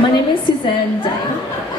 My name is Suzanne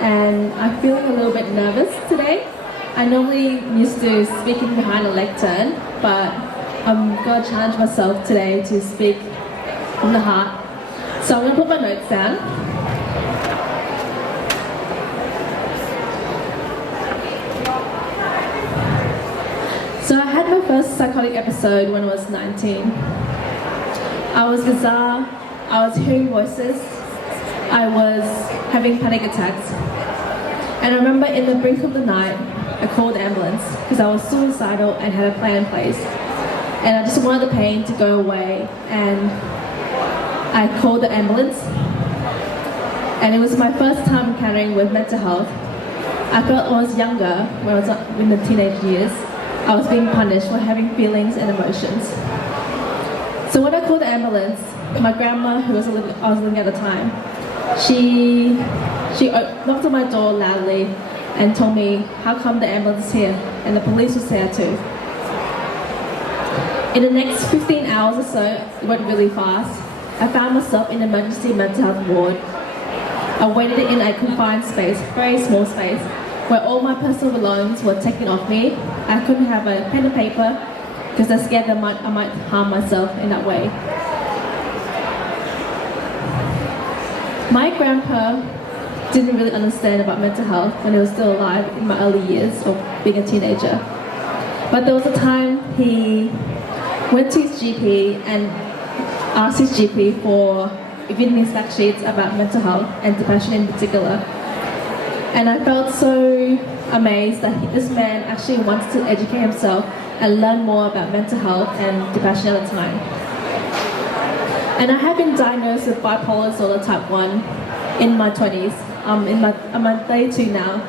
and I'm feeling a little bit nervous today. I normally used to speaking behind a lectern, but I'm going to challenge myself today to speak from the heart. So I'm going to put my notes down. So I had my first psychotic episode when I was 19. I was bizarre, I was hearing voices, I was having panic attacks. And I remember in the brink of the night, I called the ambulance because I was suicidal and had a plan in place. And I just wanted the pain to go away, and I called the ambulance. And it was my first time encountering with mental health. I felt when I was younger, when I was in the teenage years, I was being punished for having feelings and emotions. So when I called the ambulance, my grandma, who I was living at the time, she knocked on my door loudly and told me, how come the ambulance is here? And the police was there too. In the next 15 hours or so, it went really fast. I found myself in an emergency mental health ward. I waited in a confined space, very small space, where all my personal belongings were taken off me. I couldn't have a pen and paper because I was scared that I might harm myself in that way. My grandpa didn't really understand about mental health when he was still alive in my early years of being a teenager. But there was a time he went to his GP and asked his GP for evidence fact sheets about mental health and depression in particular. And I felt so amazed that this man actually wants to educate himself and learn more about mental health and depression at the time. And I have been diagnosed with bipolar disorder type 1 in my 20s. I'm on 32 now.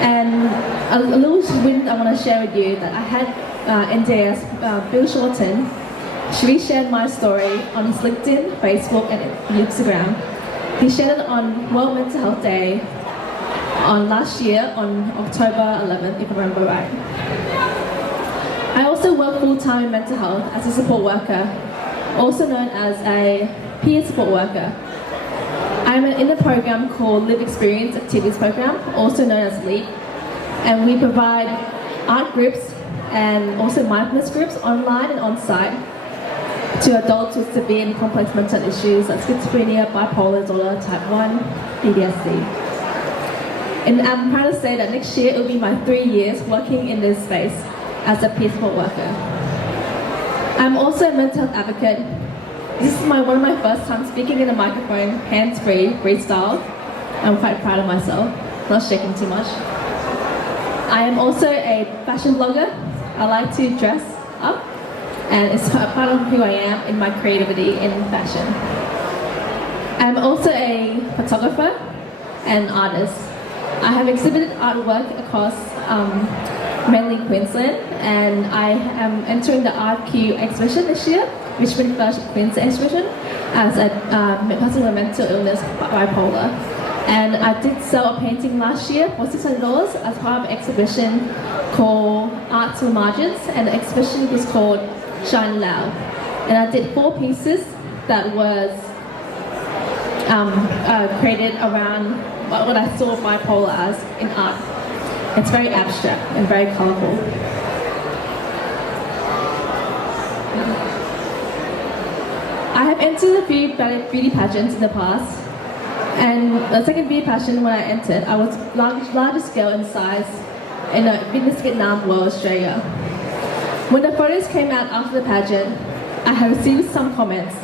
And a little win I want to share with you that I had NDAS, Bill Shorten. She shared my story on his LinkedIn, Facebook, and Instagram. He shared it on World Mental Health Day on last year on October 11th, if I remember right. I also work full-time in mental health as a support worker, also known as a peer support worker. I'm in a program called Live Experience Activities Program, also known as LEAP, and we provide art groups and also mindfulness groups online and on-site to adults with severe and complex mental issues like schizophrenia, bipolar disorder, type 1, PTSD. And I'm proud to say that next year it will be my 3 years working in this space as a peer support worker. I'm also a mental health advocate. This is one of my first times speaking in a microphone, hands-free, freestyle. I'm quite proud of myself, not shaking too much. I am also a fashion blogger. I like to dress up, and it's part of who I am in my creativity in fashion. I'm also a photographer and artist. I have exhibited artwork across mainly Queensland, and I am entering the RQ exhibition this year, Richmond First Queensland exhibition, as a person with mental illness, bipolar. And I did sell a painting last year for $600 as part of an exhibition called Art to the Margins, and the exhibition was called Shine Loud. And I did 4 pieces that was created around what I saw bipolar as in art. It's very abstract and very colorful. I have entered a few beauty pageants in the past, and the second beauty pageant when I entered, I was larger scale in size in Fitness Vietnam World Australia. When the photos came out after the pageant, I have received some comments.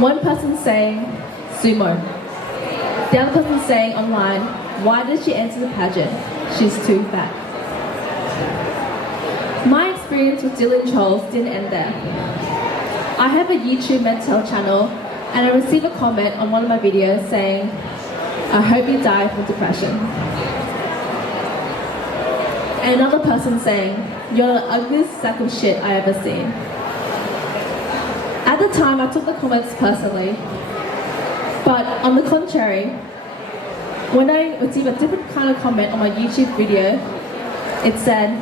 One person saying, sumo. The other person saying online, why did she enter the pageant? She's too fat. My experience with Dylan Charles didn't end there. I have a YouTube mental health channel, and I received a comment on one of my videos saying, I hope you die from depression. And another person saying, you're the ugliest sack of shit I ever seen. At the time, I took the comments personally, but on the contrary, when I received a different kind of comment on my YouTube video, it said,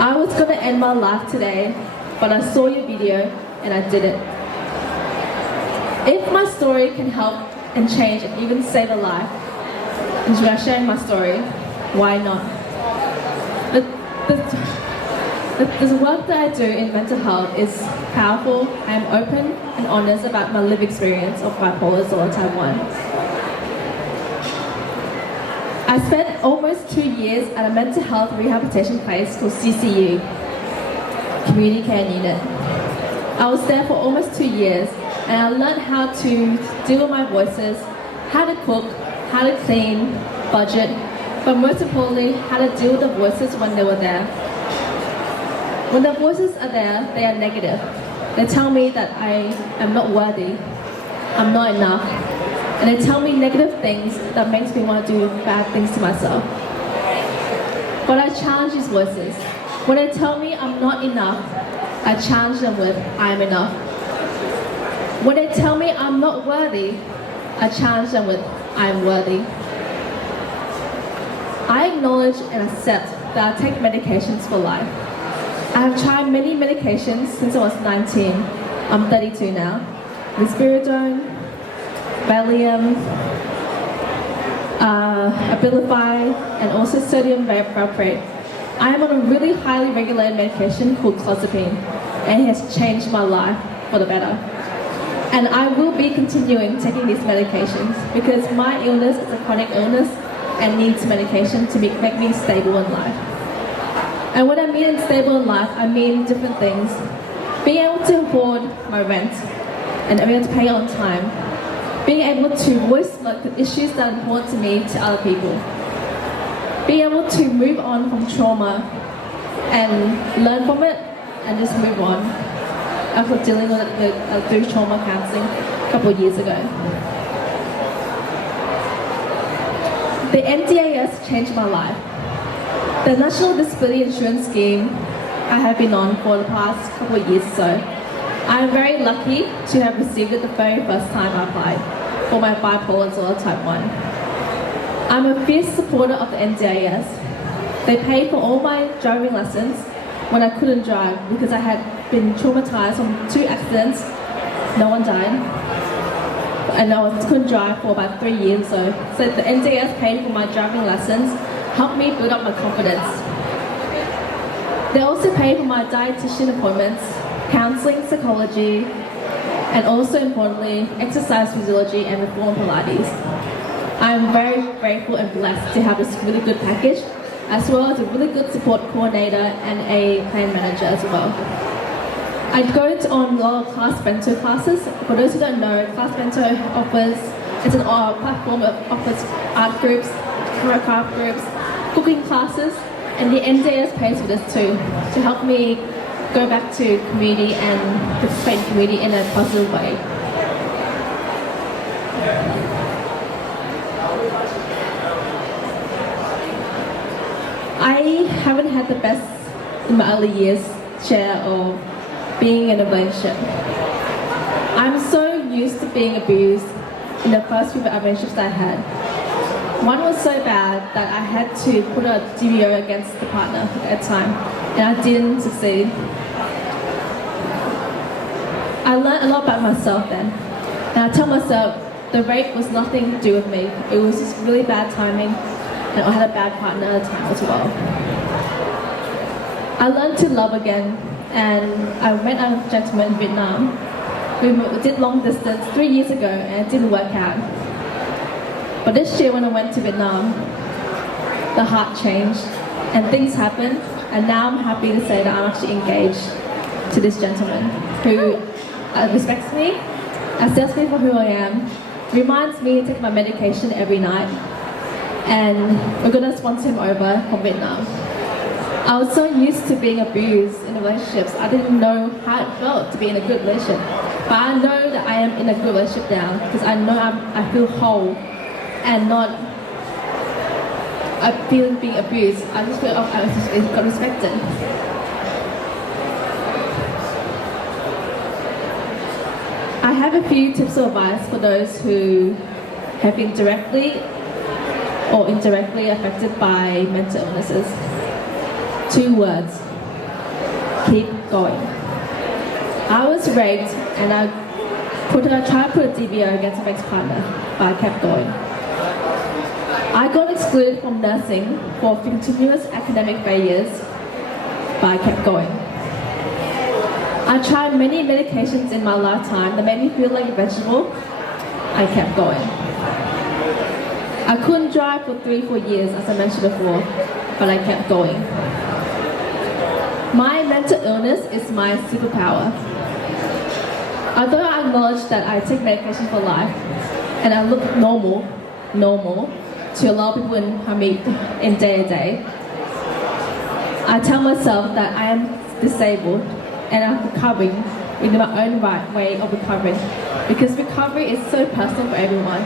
I was going to end my life today, but I saw your video and I did it. If my story can help and change and even save a life. And we are sharing my story. Why not? The work that I do in mental health is powerful. I am open and honest about my lived experience of bipolar disorder type 1. I spent almost 2 years at a mental health rehabilitation place called CCU, Community Care Unit. I was there for almost 2 years, and I learned how to deal with my voices, how to cook, how to clean, budget, but most importantly, how to deal with the voices when they were there. When the voices are there, they are negative. They tell me that I am not worthy, I'm not enough, and they tell me negative things that makes me want to do bad things to myself. But I challenge these voices. When they tell me I'm not enough, I challenge them with I am enough. When they tell me I'm not worthy, I challenge them with I am worthy. I acknowledge and accept that I take medications for life. I have tried many medications since I was 19. I'm 32 now. Risperidone, Valium, Abilify, and also sodium valproate. I am on a really highly regulated medication called clozapine, and it has changed my life for the better. And I will be continuing taking these medications because my illness is a chronic illness and needs medication to make me stable in life. And when I mean stable in life, I mean different things. Being able to afford my rent and being able to pay on time. Being able to voice the issues that are important to me to other people. Being able to move on from trauma and learn from it and just move on after dealing with it through trauma counseling a couple of years ago. The NDIS changed my life. The National Disability Insurance Scheme I have been on for the past couple of years or so. I am very lucky to have received it the very first time I applied for my bipolar disorder type 1. I'm a fierce supporter of the NDIS. They paid for all my driving lessons when I couldn't drive because I had been traumatized from 2 accidents. No one died. And I couldn't drive for about 3 years or so. So the NDIS paid for my driving lessons, helped me build up my confidence. They also pay for my dietitian appointments, counseling, psychology, and also importantly, exercise physiology and reform Pilates. I am very grateful and blessed to have this really good package, as well as a really good support coordinator and a plan manager as well. I go on a lot of class bento classes. For those who don't know, class bento offers, it's an platform that offers art groups, craft groups, cooking classes, and the NDIS pays for this too, to help me go back to community and participate in community in a positive way. I haven't had the best in my early years share of being in a relationship. I'm so used to being abused in the first few relationships that I had. One was so bad that I had to put a DVO against the partner at the time, and I didn't succeed. I learned a lot about myself then, and I tell myself the rape was nothing to do with me. It was just really bad timing, and I had a bad partner at the time as well. I learned to love again, and I met a gentleman in Vietnam. We did long distance 3 years ago, and it didn't work out. But this year when I went to Vietnam, the heart changed and things happened, and now I'm happy to say that I'm actually engaged to this gentleman who respects me, accepts me for who I am, reminds me to take my medication every night, and we're going to sponsor him over from Vietnam. I was so used to being abused in relationships, I didn't know how it felt to be in a good relationship. But I know that I am in a good relationship now because I know I feel whole and not feeling being abused. I just feel I got respected. I have a few tips of advice for those who have been directly or indirectly affected by mental illnesses. 2 words: keep going. I was raped and I tried to put a DVO against my ex-partner. but I kept going. I got excluded from nursing for continuous academic failures, but I kept going. I tried many medications in my lifetime that made me feel like a vegetable. I kept going. I couldn't drive for 3-4 years, as I mentioned before, but I kept going. My mental illness is my superpower. Although I acknowledge that I take medication for life, and I look normal to a lot of people I meet in day to day, I tell myself that I am disabled and I'm recovering in my own right way of recovering, because recovery is so personal for everyone.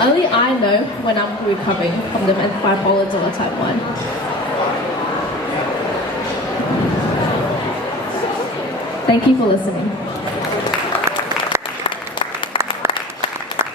Only I know when I'm recovering from the bipolar disorder type 1. Thank you for listening.